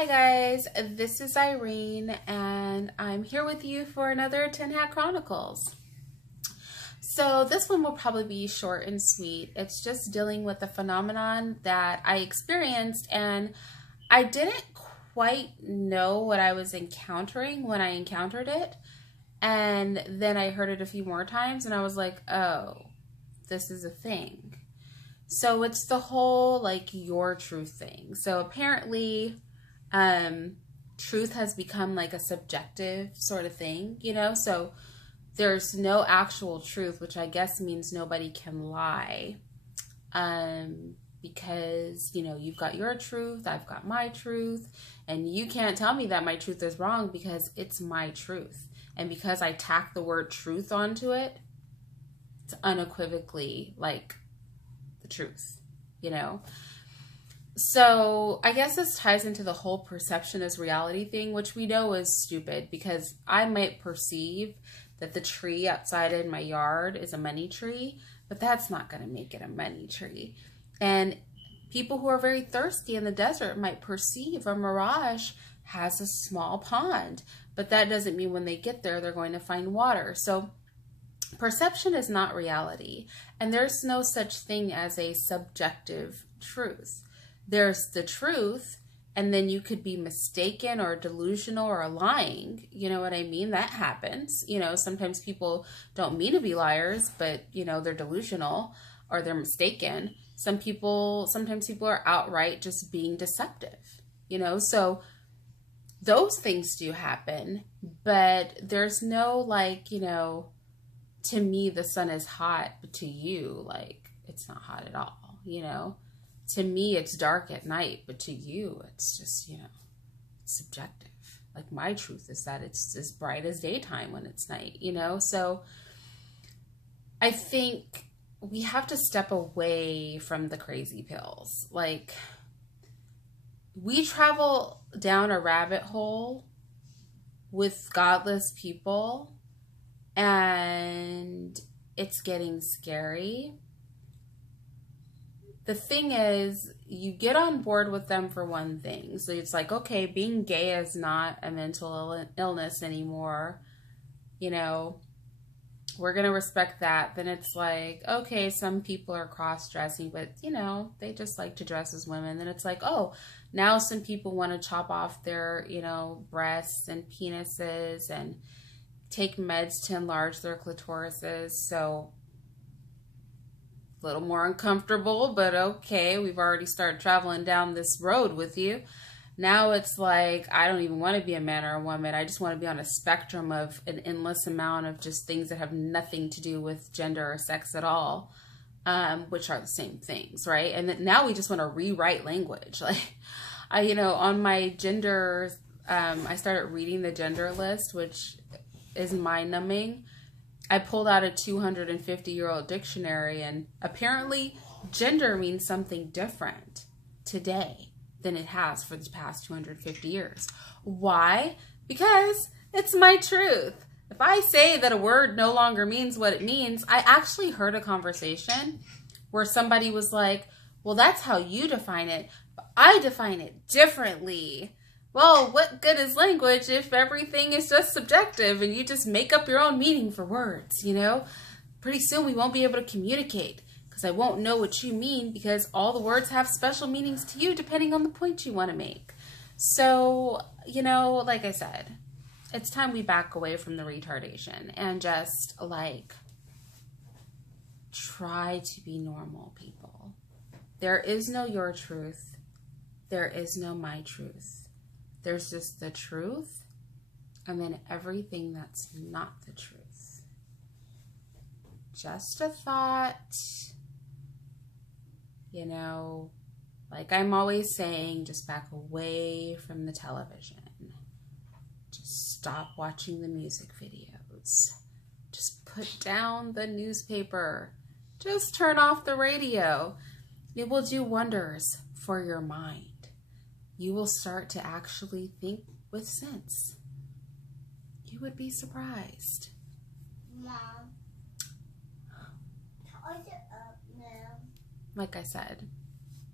Hi guys, this is Irene and I'm here with you for another Tin Hat Chronicles. So this one will probably be short and sweet. It's just dealing with a phenomenon that I experienced and I didn't quite know what I was encountering when I encountered it. And then I heard it a few more times and I was like, oh, this is a thing. So it's the whole like your truth thing. So apparently truth has become like a subjective sort of thing, you know, so there's no actual truth, which I guess means nobody can lie, because, you know, you've got your truth, I've got my truth, and you can't tell me that my truth is wrong because it's my truth. And because I tack the word truth onto it, it's unequivocally like the truth, you know. So I guess this ties into the whole perception as reality thing, which we know is stupid because I might perceive that the tree outside in my yard is a money tree, but that's not going to make it a money tree. And people who are very thirsty in the desert might perceive a mirage has a small pond, but that doesn't mean when they get there, they're going to find water. So perception is not reality, and there's no such thing as a subjective truth. There's the truth, and then you could be mistaken or delusional or lying. You know what I mean? That happens. You know, sometimes people don't mean to be liars, but, you know, they're delusional or they're mistaken. Sometimes people are outright just being deceptive, you know? So those things do happen, but there's no like, you know, to me, the sun is hot, but to you, like, it's not hot at all, you know? To me, it's dark at night, but to you, it's just, you know, subjective. Like my truth is that it's as bright as daytime when it's night, you know? So I think we have to step away from the crazy pills. Like, we travel down a rabbit hole with godless people and it's getting scary. The thing is, you get on board with them for one thing. So it's like, okay, being gay is not a mental illness anymore. You know, we're going to respect that. Then it's like, okay, some people are cross-dressing, but, you know, they just like to dress as women. Then it's like, oh, now some people want to chop off their, you know, breasts and penises and take meds to enlarge their clitorises. So a little more uncomfortable, but okay, we've already started traveling down this road with you. Now it's like, I don't even want to be a man or a woman. I just want to be on a spectrum of an endless amount of just things that have nothing to do with gender or sex at all, which are the same things, right? And then now we just want to rewrite language. Like, you know, on my gender, I started reading the gender list, which is mind-numbing. I pulled out a 250-year-old dictionary, and apparently gender means something different today than it has for the past 250 years. Why? Because it's my truth. If I say that a word no longer means what it means, I actually heard a conversation where somebody was like, well, that's how you define it, but I define it differently. Well, what good is language if everything is just subjective and you just make up your own meaning for words, you know? Pretty soon we won't be able to communicate because I won't know what you mean because all the words have special meanings to you depending on the point you want to make. So, you know, like I said, it's time we back away from the retardation and just, like, try to be normal people. There is no your truth. There is no my truth. There's just the truth, and then everything that's not the truth. Just a thought, you know, like I'm always saying, just back away from the television. Just stop watching the music videos. Just put down the newspaper. Just turn off the radio. It will do wonders for your mind. You will start to actually think with sense. You would be surprised. Mom, charge it up now. Like I said,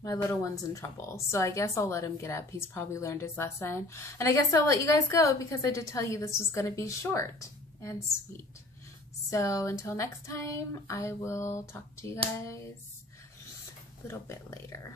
my little one's in trouble. So I guess I'll let him get up. He's probably learned his lesson. And I guess I'll let you guys go because I did tell you this was going to be short and sweet. So until next time, I will talk to you guys a little bit later.